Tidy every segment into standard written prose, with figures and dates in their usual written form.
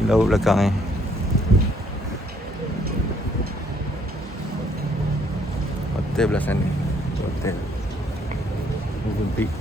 Ni laut belakang ni. Hotel belah sana. Hotel Movenpick.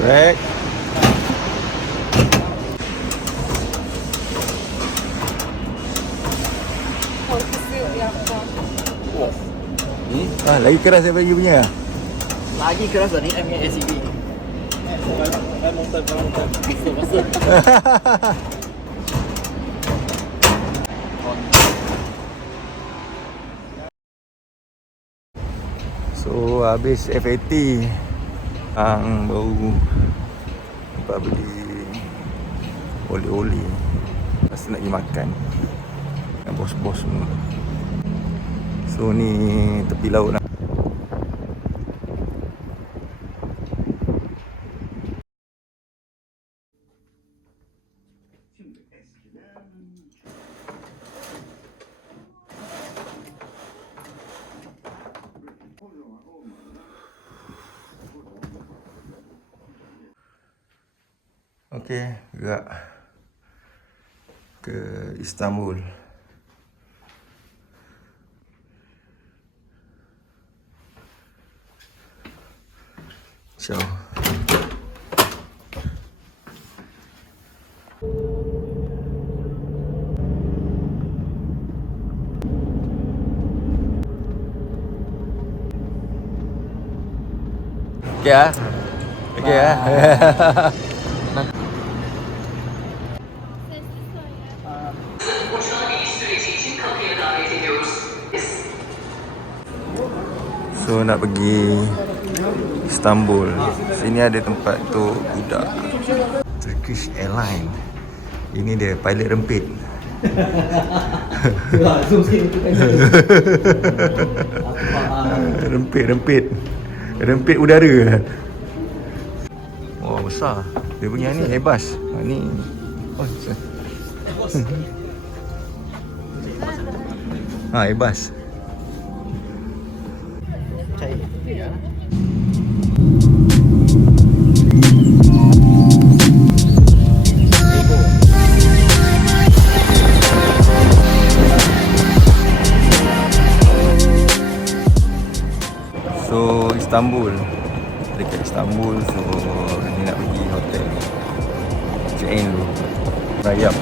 Correct. Lagi keras daripada you punya. Lagi keras dari ni punya SUV. So habis FAT baru nampak beli oli-oli. Lepas tu nak pergi makan dengan bos-bos semua. So ni tepi laut lah. Okey, gerak ke Istanbul. Ciao. Okey ah. Okey ah. So nak pergi Istanbul. Sini ada tempat tu budak. Turkish Airlines. Ini dia pilot rempit. Rempit udara. Oh besar. Dia punya ni Airbus. Ni besar. Airbus. So Istanbul, dekat Istanbul. So ni nak pergi hotel, check in dulu, rayap.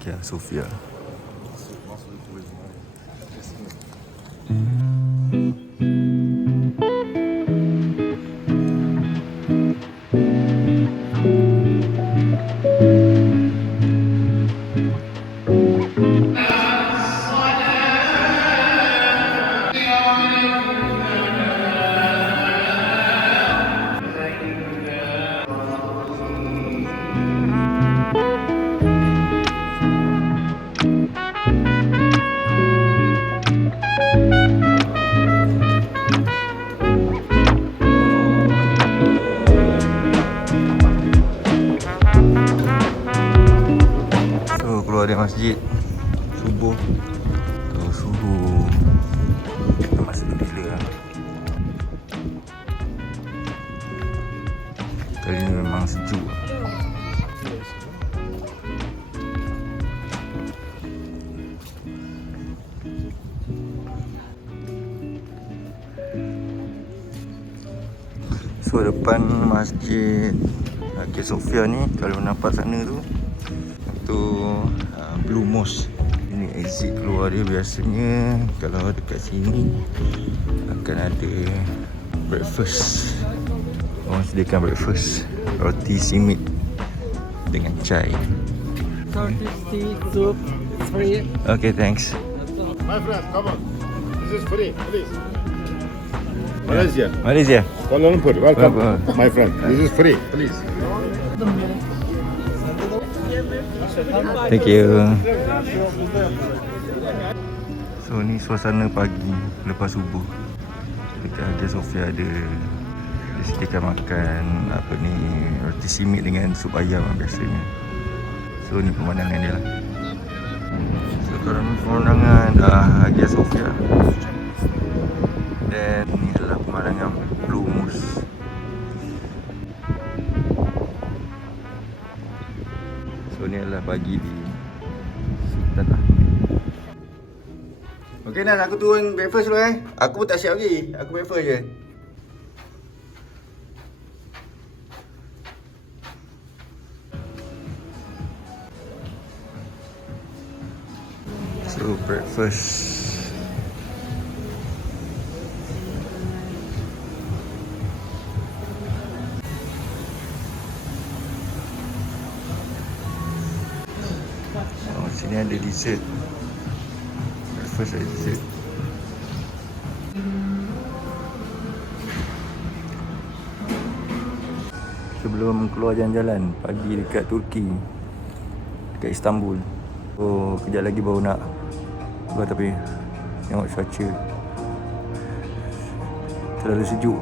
Hagia Sophia. Dari masjid subuh tu suhu masih gila lah. Kali ni memang sejuk. So depan masjid Hagia Sophia ni, kalau nampak sana tu Blue Mosque. Ini exit keluar dia. Biasanya kalau dekat sini akan ada breakfast. Orang sediakan breakfast, roti simit dengan chai. Tea, soup, free. Okay, thanks. My friend, come on. This is free, please. Malaysia, Malaysia. Kuala Lumpur, welcome. Welcome. My friend, this is free, please. Thank you. So ni suasana pagi lepas subuh. Dekat Hagia Sophia ada disediakan makan apa ni, roti simit dengan sup ayam biasanya. So ni pemandangan dia lah. So kalau ni pemandangan Hagia Sophia. Dan ni adalah pemandangan Blue Mosque. So ni adalah pagi di Sultan Ahmed. Okay Nan, aku turun breakfast dulu Aku pun tak siap lagi. Aku breakfast je. So breakfast. Oh, sini ada dessert. Breakfast ada dessert. Sebelum keluar jalan-jalan pagi dekat Turki, dekat Istanbul. Oh, kejap lagi baru nak keluar, tapi tengok cuaca terlalu sejuk.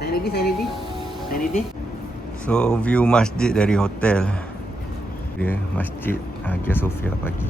Saya ready. So view masjid dari hotel dia, Masjid Hagia Sophia pagi.